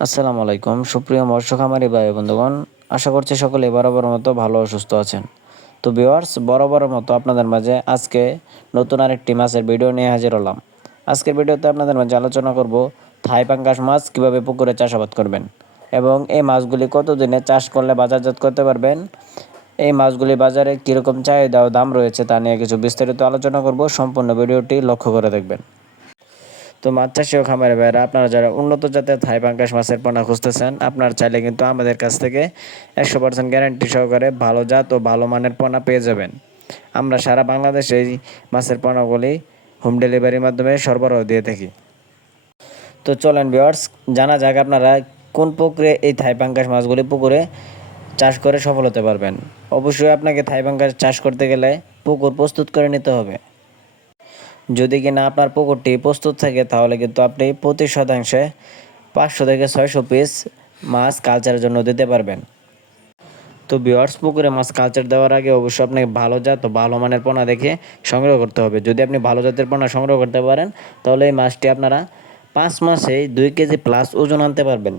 আসসালামু আলাইকুম সুপ্রিয় মৎস্য খামারি ভাই বন্ধুগণ, আশা করছি সকলে বরাবর মতো ভালো ও সুস্থ আছেন। তো ভিউয়ার্স, বরাবরের মতো আপনাদের মাঝে আজকে নতুন আরেকটি মাছের ভিডিও নিয়ে হাজির হলাম। আজকের ভিডিওতে আপনাদের মাঝে আলোচনা করব থাই পাঙ্গাস মাছ কীভাবে পুকুরে চাষাবাদ করবেন এবং এই মাছগুলি কতদিনে চাষ করলে বাজারজাত করতে পারবেন, এই মাছগুলি বাজারে কীরকম চাহিদা ও দাম রয়েছে তা নিয়ে কিছু বিস্তারিত আলোচনা করব। সম্পূর্ণ ভিডিওটি লক্ষ্য করে দেখবেন। তো মাছ চাষি ও খামারি ভাইরা, আপনারা যারা উন্নত জাতের থাই পাঙ্গাস মাছের পোনা খুঁজতেছেন, আপনারা চাইলে কিন্তু আমাদের কাছ থেকে 100% গ্যারান্টি সহকারে ভালো জাত ও ভালো মানের পোনা পেয়ে যাবেন। আমরা সারা বাংলাদেশে এই মাছের পোনাগুলি হোম ডেলিভারির মাধ্যমে সরবরাহ দিয়ে থাকি। তো চলেন ভিউয়ার্স, জানা যাক আপনারা কোন পুকুরে এই থাই পাঙ্গাস মাছগুলি পুকুরে চাষ করে সফল হতে পারবেন। অবশ্যই আপনাকে থাই পাঙ্গাস চাষ করতে গেলে পুকুর প্রস্তুত করে নিতে হবে। যদি কিনা আপনার পুকুরটি প্রস্তুত থাকে তাহলে কিন্তু আপনি প্রতি শতাংশে 500 থেকে 600 পিস মাছ কালচারের জন্য দিতে পারবেন। তো ভিউয়ার্স, পুকুরে মাছ কালচার দেওয়ার আগে অবশ্যই আপনাকে ভালো জাত ও ভালো মানের পোনা দেখে সংগ্রহ করতে হবে। যদি আপনি ভালো জাতের পোনা সংগ্রহ করতে পারেন তাহলে এই মাছটি আপনারা 5 মাসে 2 কেজি প্লাস ওজন আনতে পারবেন।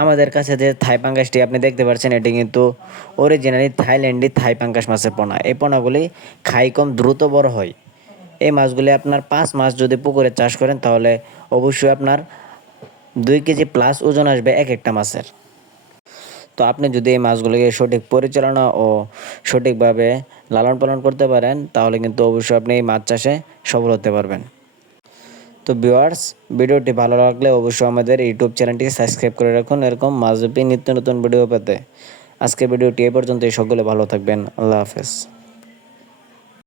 আমাদের কাছে যে থাই পাঙ্গাসটি আপনি দেখতে পাচ্ছেন, এটি কিন্তু অরিজিনালি থাইল্যান্ডি থাই পাঙ্গাস মাছের পোনা। এই পোনাগুলি খাই কম দ্রুত বড় হয়। এই মাছগুলি আপনার 5 মাস যদি পুকুরে চাষ করেন তাহলে অবশ্যই আপনার 2 কেজি প্লাস ওজন আসবে এক একটা মাছের। তো আপনি যদি এই মাছগুলিকে সঠিক পরিচালনা ও সঠিকভাবে লালন পালন করতে পারেন তাহলে কিন্তু অবশ্যই আপনি এই মাছ চাষে সফল হতে পারবেন। তো ভিউয়ার্স, ভিডিওটি ভালো লাগলে অবশ্যই আমাদের ইউটিউব চ্যানেলটিকে সাবস্ক্রাইব করে রাখুন এরকম মাছরূপী নিত্য নতুন ভিডিও পেতে। আজকের ভিডিওটি এই পর্যন্তই। সকলে ভালো থাকবেন। আল্লাহ হাফেজ।